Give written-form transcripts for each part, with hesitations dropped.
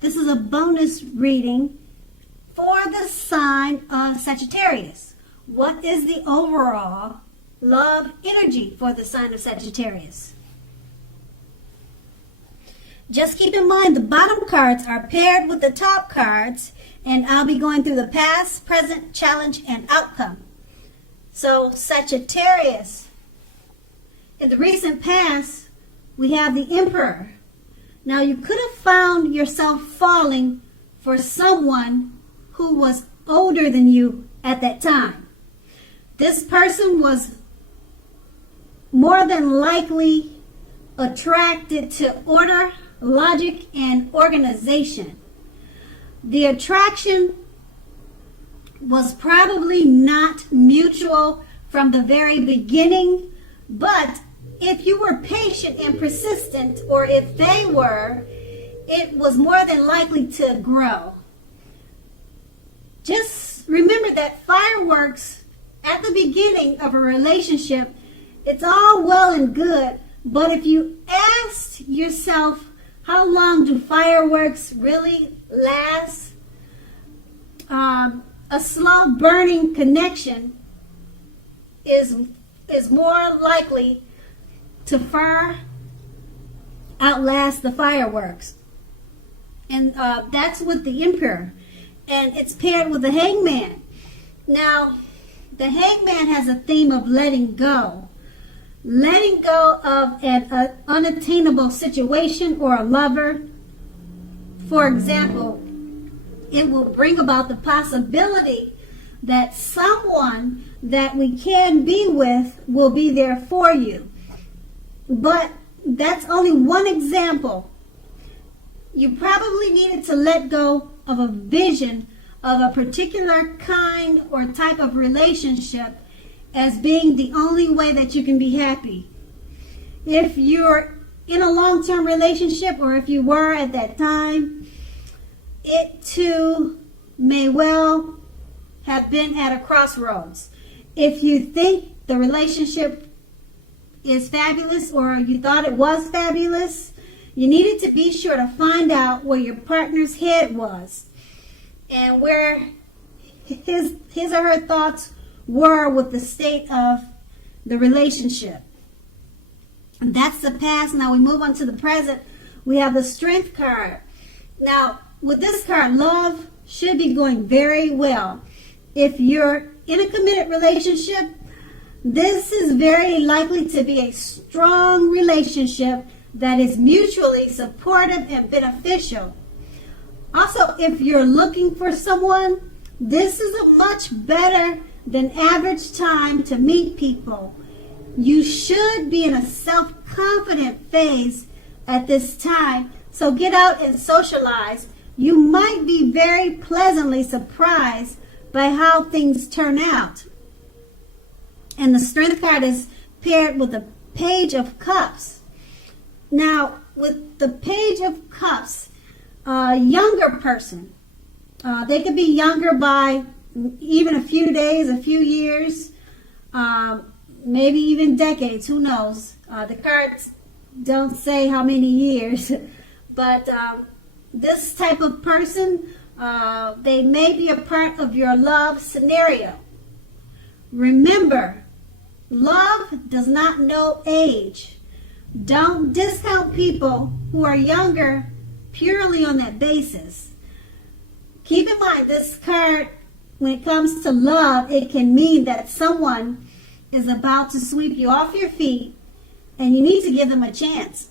This is a bonus reading for the sign of Sagittarius. What is the overall love energy for the sign of Sagittarius? Just keep in mind the bottom cards are paired with the top cards, and I'll be going through the past, present, challenge, and outcome. So Sagittarius, in the recent past, we have the Emperor. Now you could have found yourself falling for someone who was older than you at that time. This person was more than likely attracted to order, logic, and organization. The attraction was probably not mutual from the very beginning, but if you were patient and persistent, or if they were, it was more than likely to grow. Just remember that fireworks at the beginning of a relationship, it's all well and good, but if you asked yourself, how long do fireworks really last? A slow burning connection is more likely to far outlast the fireworks. And that's with the Emperor. And it's paired with the Hangman. Now, the Hangman has a theme of letting go. Letting go of an unattainable situation or a lover. For example, it will bring about the possibility that someone that we can be with will be there for you. But that's only one example. You probably needed to let go of a vision of a particular kind or type of relationship as being the only way that you can be happy. If you're in a long-term relationship, or if you were at that time, it too may well have been at a crossroads. If you think the relationship is fabulous, or you thought it was fabulous, you needed to be sure to find out where your partner's head was and where his or her thoughts were with the state of the relationship. And that's the past. Now we move on to the present. We have the Strength card. Now with this card, love should be going very well. If you're in a committed relationship, this is very likely to be a strong relationship that is mutually supportive and beneficial. Also, if you're looking for someone, this is a much better than average time to meet people. You should be in a self-confident phase at this time, so get out and socialize. You might be very pleasantly surprised by how things turn out. And the Strength card is paired with the Page of Cups. Now, with the Page of Cups, a younger person, they could be younger by even a few days, a few years, maybe even decades, who knows. The cards don't say how many years, but this type of person, they may be a part of your love scenario. Remember, love does not know age. Don't discount people who are younger purely on that basis. Keep in mind, this card, when it comes to love, it can mean that someone is about to sweep you off your feet and you need to give them a chance.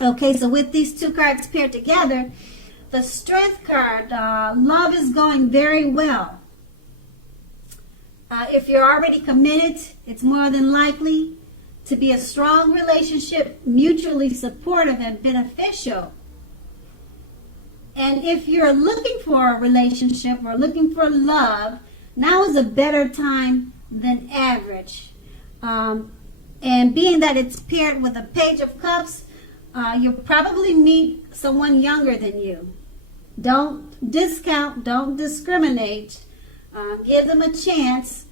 Okay, so with these two cards paired together, the Strength card, love is going very well. If you're already committed, it's more than likely to be a strong relationship, mutually supportive and beneficial. And if you're looking for a relationship or looking for love, now is a better time than average. And being that it's paired with a Page of Cups, you'll probably meet someone younger than you. Don't discount, don't discriminate. Give them a chance,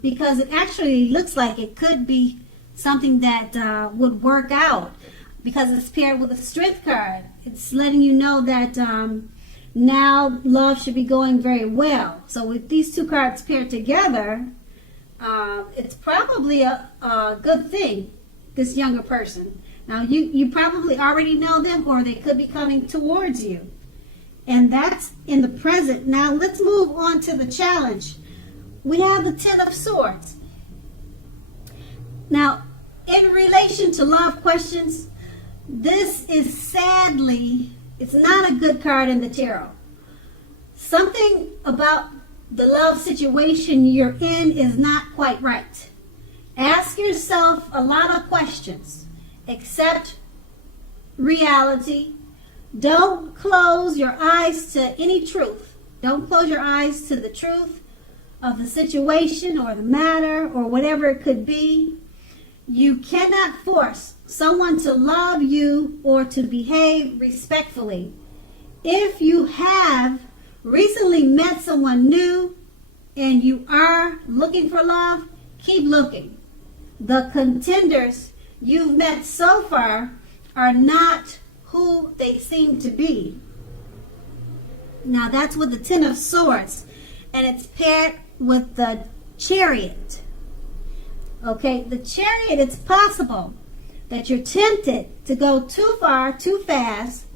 because it actually looks like it could be something that would work out. because it's paired with a Strength card. It's letting you know that now love should be going very well. So with these two cards paired together, it's probably a good thing, this younger person. Now, you probably already know them, or they could be coming towards you. And that's in the present. Now, let's move on to the challenge. We have the Ten of Swords. Now, in relation to love questions, this is sadly, it's not a good card in the tarot. Something about the love situation you're in is not quite right. Ask yourself a lot of questions. Accept reality. Don't close your eyes to any truth. Don't close your eyes to the truth of the situation or the matter or whatever it could be. You cannot force someone to love you or to behave respectfully. If you have recently met someone new and you are looking for love, keep looking. The contenders you've met so far are not who they seem to be. Now that's with the Ten of Swords, and it's paired with the Chariot. Okay, the Chariot, it's possible that you're tempted to go too far, too fast,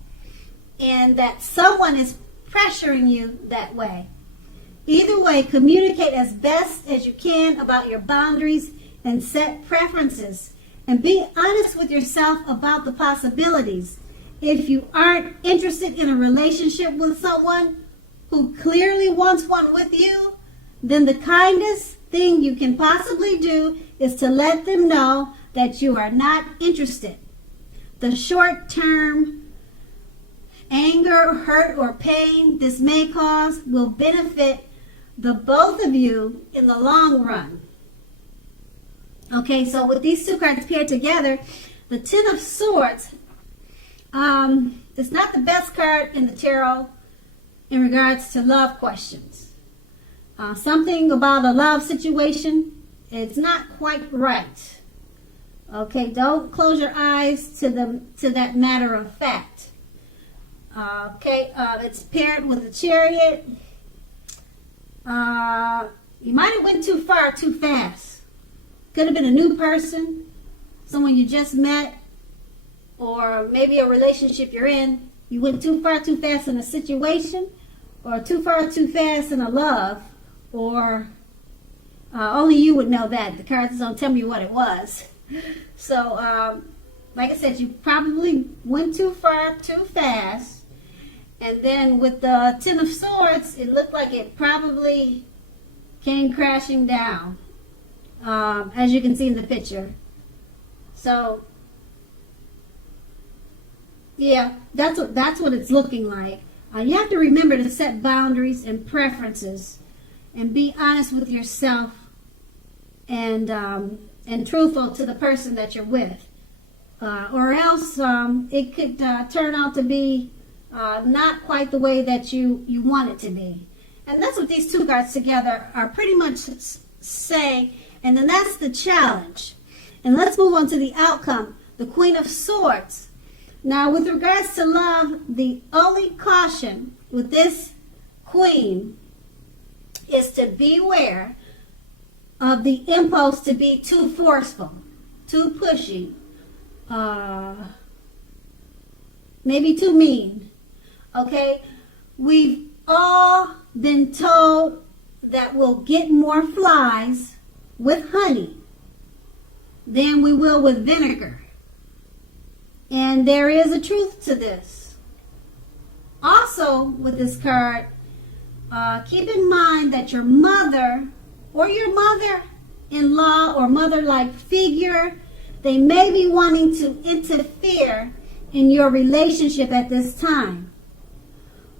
and that someone is pressuring you that way. Either way, communicate as best as you can about your boundaries and set preferences. And be honest with yourself about the possibilities. If you aren't interested in a relationship with someone who clearly wants one with you, then the kindest thing you can possibly do is to let them know that you are not interested. The short-term anger, hurt, or pain this may cause will benefit the both of you in the long run. Okay, so with these two cards paired together, the Ten of Swords, it's not the best card in the tarot in regards to love questions. Something about a love situation, it's not quite right. Okay, don't close your eyes to that matter of fact. It's paired with the Chariot. You might have went too far too fast. Could have been a new person, someone you just met, or maybe a relationship you're in. You went too far too fast in a situation, or too far too fast in a love, or only you would know that. The cards don't tell me what it was. So, like I said, you probably went too far too fast. And then with the Ten of Swords, it looked like it probably came crashing down. As you can see in the picture. So, yeah, that's what it's looking like. You have to remember to set boundaries and preferences, and be honest with yourself, and truthful to the person that you're with, or else it could turn out to be not quite the way that you want it to be. And that's what these two cards together are pretty much saying. And then that's the challenge. And let's move on to the outcome. The Queen of Swords. Now, with regards to love, the only caution with this Queen is to beware of the impulse to be too forceful, too pushy, maybe too mean. Okay? We've all been told that we'll get more flies with honey than we will with vinegar. And there is a truth to this. Also, with this card, keep in mind that your mother or your mother-in-law or mother-like figure, they may be wanting to interfere in your relationship at this time.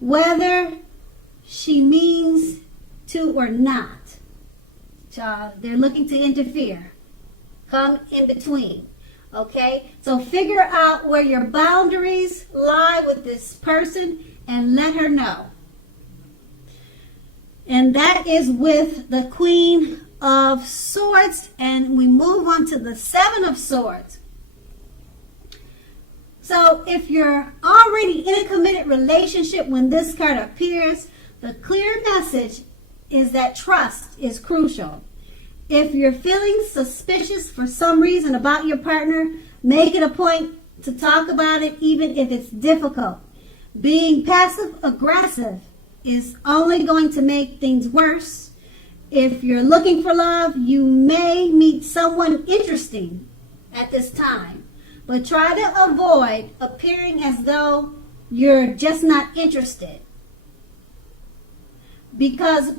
Whether she means to or not. They're looking to interfere. Come in between. Okay? So figure out where your boundaries lie with this person and let her know. And that is with the Queen of Swords. And we move on to the Seven of Swords. So if you're already in a committed relationship when this card appears, the clear message is that trust is crucial. If you're feeling suspicious for some reason about your partner, make it a point to talk about it even if it's difficult. Being passive aggressive is only going to make things worse. If you're looking for love, you may meet someone interesting at this time, but try to avoid appearing as though you're just not interested, because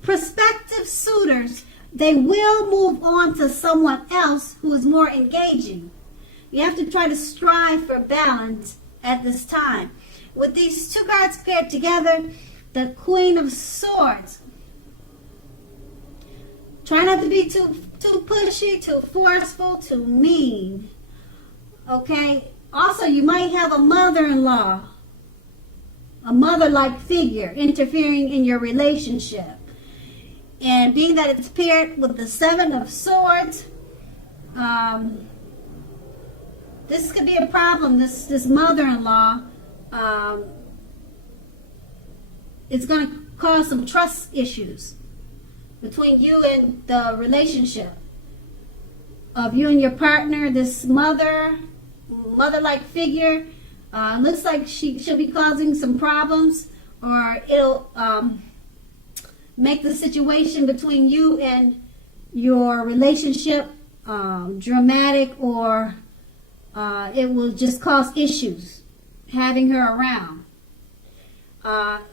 prospective suitors, they will move on to someone else who is more engaging. You have to try to strive for balance at this time. With these two cards paired together, the Queen of Swords. Try not to be too pushy, too forceful, too mean. Okay? Also, you might have a mother-in-law, a mother-like figure interfering in your relationship. And being that it's paired with the Seven of Swords, this could be a problem. This mother-in-law, it's going to cause some trust issues between you and the relationship of you and your partner. This mother-like figure looks like she'll be causing some problems, or it'll make the situation between you and your relationship dramatic, or it will just cause issues having her around.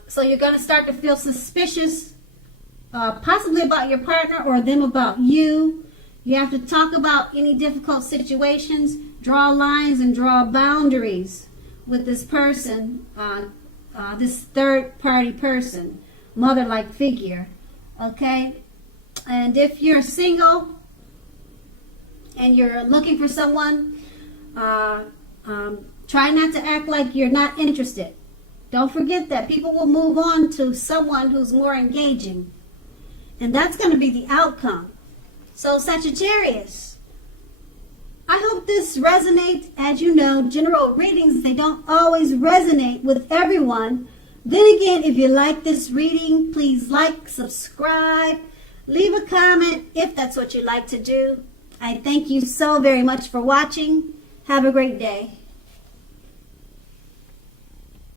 So you're going to start to feel suspicious, possibly about your partner or them about you. You have to talk about any difficult situations, draw lines and draw boundaries with this person, this third-party person, mother-like figure, okay? And if you're single and you're looking for someone, try not to act like you're not interested. Don't forget that people will move on to someone who's more engaging. And that's going to be the outcome. So Sagittarius, I hope this resonates. As you know, general readings, they don't always resonate with everyone. Then again, if you like this reading, please like, subscribe, leave a comment if that's what you like to do. I thank you so very much for watching. Have a great day.